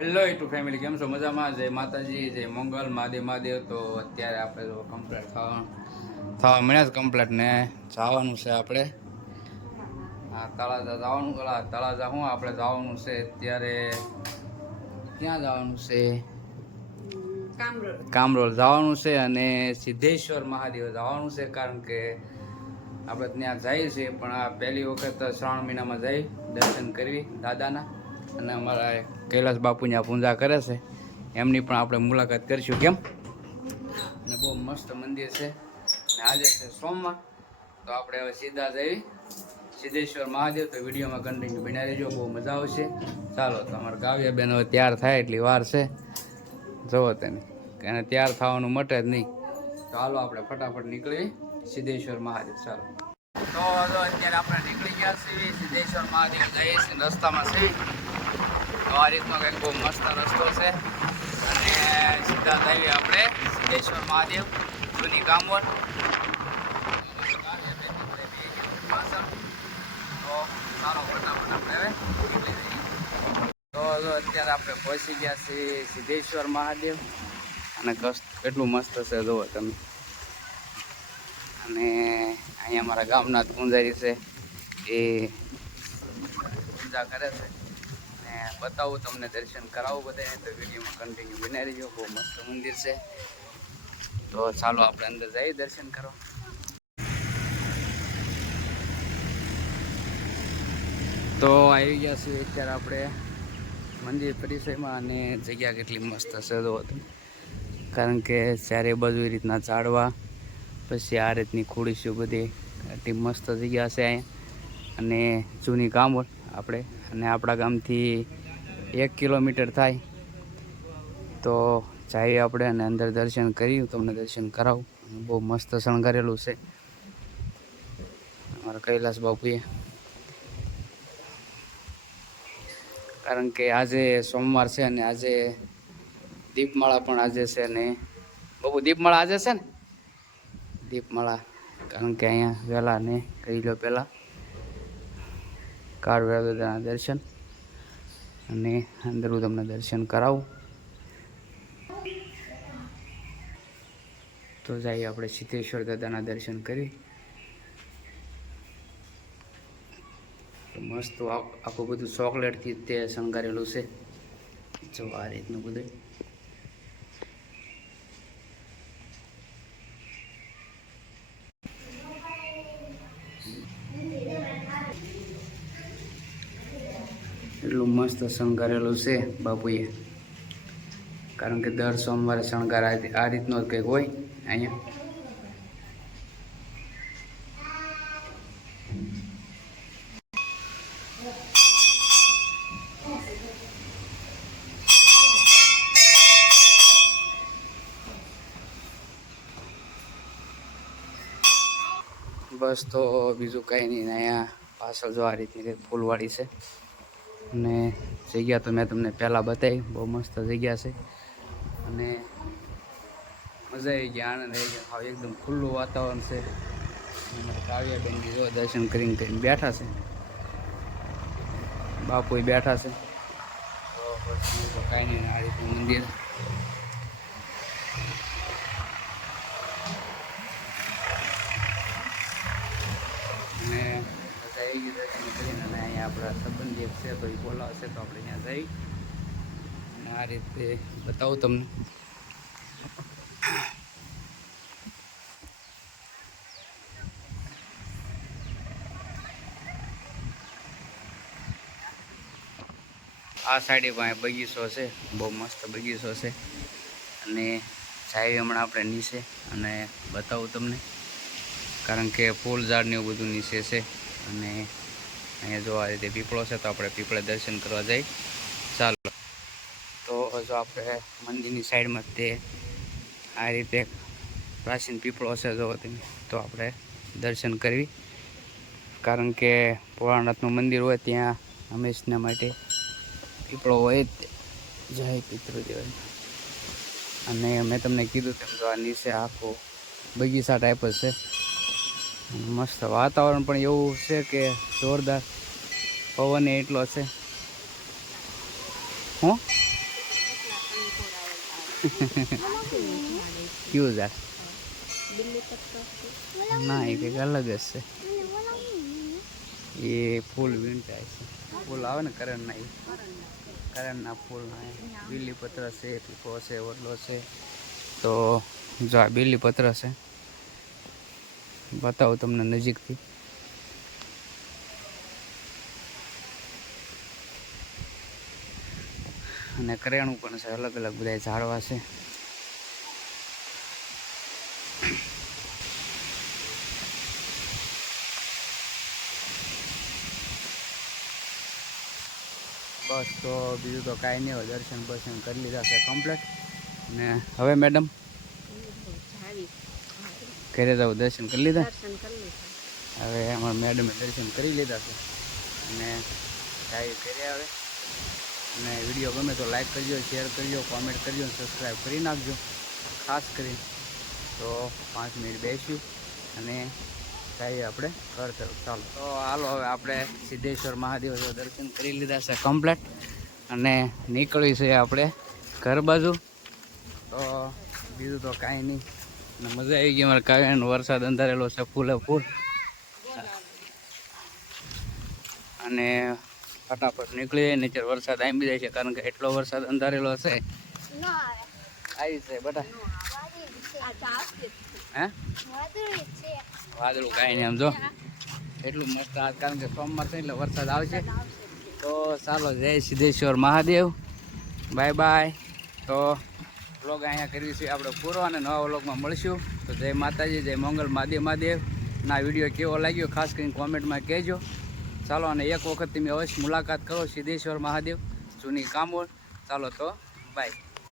Hello two family કેમ છો? મજામાં? જય માતાજી જય મંગલ મહાદેવ મહાદેવ. તો અત્યારે આપણે તો કમ્પ્લેટ ખાવાનું થવા મળ્યા કમ્પ્લેટ ને જવાનું છે આપણે. હા તળાજા જવાનું કલા તળાજા હું આપણે જવાનું છે અત્યારે ક્યાં જવાનું છે? કામરોલ જવાનું છે અને સિદ્ધેશ્વર મહાદેવ જવાનું છે કારણ કે આપણે ત્યાં જઈએ છીએ. પણ આ પહેલી વખત શ્રાવણ મહિનામાં જઈ દર્શન કરવી દાદાના. અને અમારા કૈલાસ બાપુની આ પૂજા કરે છે. એમની પણ આપણે મુલાકાત કરીશું, કેમ? અને બહુ મસ્ત મંદિર છે. અને આજે છે સોમવાર, તો આપણે હવે સીધા જઈ સિદ્ધેશ્વર મહાદેવ, તો વિડીયોમાં કન્ટિન્યુ બન્યા રહેજો, બહુ મજા આવશે. ચાલો, તો અમારા કાવ્યા બેન હવે તૈયાર થાય એટલી વાર છે. જુઓ તેને એને તૈયાર થવાનું મટે જ નહીં. તો હાલો, આપણે ફટાફટ નીકળી સિદ્ધેશ્વર મહાદેવ, ચાલો. તો અત્યારે આપણે નીકળી ગયા છીએ. સિદ્ધેશ્વર મહાદેવ જઈએ છીએ, રસ્તામાં છીએ તો આ રીતનો કંઈક બહુ મસ્ત રસ્તો છે. અને સીધા થઈએ આપણે સિદ્ધેશ્વર મહાદેવ, જૂની કામોર તો અત્યારે આપણે પહોંચી ગયા છીએ સિદ્ધેશ્વર મહાદેવ. અને કષ્ટ કેટલું મસ્ત છે જુઓ તમે. અને અહીંયા અમારા ગામના જ પૂંજારી છે. એ પૂજા કરે છે. બતાવું તમને દર્શન કરાવું બધાને તો વિડીયોમાં કન્ટિન્યુ બનાવી રહીજો. બહુ મસ્ત મંદિર છે. તો ચાલો આપણે અંદર જઈએ દર્શન કરો તો આવી ગયા છીએ અત્યારે આપણે મંદિર પરિસરમાં અને જગ્યા કેટલી મસ્ત છે તો કારણ કે ચારે બાજુ એ રીતના ઝાડવા, પછી આ રીતની ખુડીશું બધી. એટલી મસ્ત જગ્યા છે અહીંયા. અને જૂની કામોડ આપણે અને આપણા ગામથી એક કિલોમીટર થાય. તો જઈએ આપણે અને અંદર દર્શન કરી તમને દર્શન કરાવું. બહુ મસ્ત શણગારેલું છે. અમારા કૈલાસ બાપુએ. કારણ કે આજે સોમવાર છે અને આજે દીપમાળા પણ આજે છે ને બહુ દીપમાળા આજે છે ને? દીપમાળા. કારણ કે અહીંયા વહેલા ને કહી લો પહેલાં. કાળ દાદાના દર્શન. અને અંદર હું તમને દર્શન કરાવું. તો જઈએ આપણે સિદ્ધેશ્વર દાદાના દર્શન કરી. મસ્ત આખું બધું ચોકલેટથી તે શણગારેલું છે. જો આ રીતનું બધું એટલું મસ્ત શણગારેલું છે બાપુએ. કારણ કે દર સોમવારે શણગાર આ રીતનો જ કંઈક હોય અહીંયા. બસ તો બીજું કંઈ નહીં, અહીંયા પાછળ જો આ રીતની ફૂલવાડી છે. અને જગ્યા તો મેં તમને પહેલાં બતાવી, બહુ મસ્ત જગ્યા છે. અને મજા આવી ગઈ, આનંદ આવી ગયો. હાવ એકદમ ખુલ્લું વાતાવરણ છે. કાવ્યાબેનની જો દર્શન કરીને કરીને બેઠા છે. બાપુ બેઠા છે. કાંઈ નહીં, આ રીતનું મંદિર. અને બધા આવી ગઈ, દર્શન કરીને. આપણા સંબંધી છે, તો એ બોલાવશે તો આપણે ત્યાં જઈ. અને આ રીતે બતાવું તમને. આ સાઈડે પણ બગીચો છે, બહુ મસ્ત બગીચો છે. અને જાય હમણાં આપણે નીચે અને બતાવું તમને. કારણ કે ફૂલ ઝાડ ને એવું બધું નીચે છે. અને અહીંયા જો આ રીતે પીપળો છે, તો આપણે પીપળે દર્શન કરવા જઈ. ચાલો. તો જો આપણે મંદિરની સાઈડમાં તે આ રીતે પ્રાચીન પીપળો છે, જો તમે તો આપણે દર્શન કરવી. કારણ કે ભોળાનાથનું મંદિર હોય ત્યાં હંમેશના માટે પીપળો હોય જ. જય પિતૃદેવ. અને મેં તમને કીધું તેમ તો આ નીચે આખો બગીચા ટાઈપ જ છે. મસ્ત વાતાવરણ પણ એવું છે કે જોરદાર. પવન એટલો છે. હું? કયું જા? ના, એ કંઈક અલગ જ છે. એ ફૂલ વિંટાય છે. ફૂલ આવે ને કરણના એ. કરણના ફૂલ બીલીપત્ર છે, પીપો છે વડલો છે. તો જો આ બીલીપત્ર છે. બતાવું તમને નજીકથી. અને કરેણું પણ છે, અલગ અલગ બધા ઝાડવા છે. બસ તો બીજું તો કાંઈ નહીં હોય દર્શન બર્શન કરી લીધા છે કમ્પ્લીટ ને હવે મેડમ ઘરે જાવ દર્શન કરી લીધા? હવે અમારા મેડમે દર્શન કરી લીધા છે. અને કાંઈ ઘરે આવે? અને વીડિયો ગમે તો લાઇક કરજો શેર કરજો કોમેન્ટ કરજો અને સબસ્ક્રાઈબ કરી નાખજો. ખાસ કરીને તો પાંચ મિનિટ બેસ્યું અને કાંઈ આપણે ઘર તરફ. ચાલો. તો હાલો, હવે આપણે સિદ્ધેશ્વર મહાદેવ દર્શન કરી લીધા છે કમ્પ્લેટ અને નીકળી છે આપણે ઘર બાજુ. તો બીજું તો કાંઈ નહીં. અને મજા આવી ગઈ, અમારે કાવ્યાનો વરસાદ અંધારેલો છે, ફૂલે ફૂલ. અને ફટાફટ નીકળી જાય નહીતર વરસાદ આવી જાય છે કારણ કે એટલો વરસાદ અંધારેલો છે આવી. છે. બટા હે? વાદળું કાંઈ નહીં સમજો જો. એટલું મસ્ત આ કારણ કે સોમવાર છે એટલે વરસાદ આવશે. તો ચાલો જય સિદ્ધેશ્વર મહાદેવ. Bye bye. તો વ્લોગ અહીંયા કરવી છે આપણે પૂરો અને નવા વ્લોગમાં મળશું. તો જય માતાજી જય મંગલ મહાદેવ મહાદેવ ના વીડિયો કેવો લાગ્યો ખાસ કરીને કોમેન્ટમાં કહેજો. ચાલો અને એક વખત તમે અવશ્ય મુલાકાત કરો. સિદ્ધેશ્વર મહાદેવ, જૂની કામોળ. ચાલો તો બાય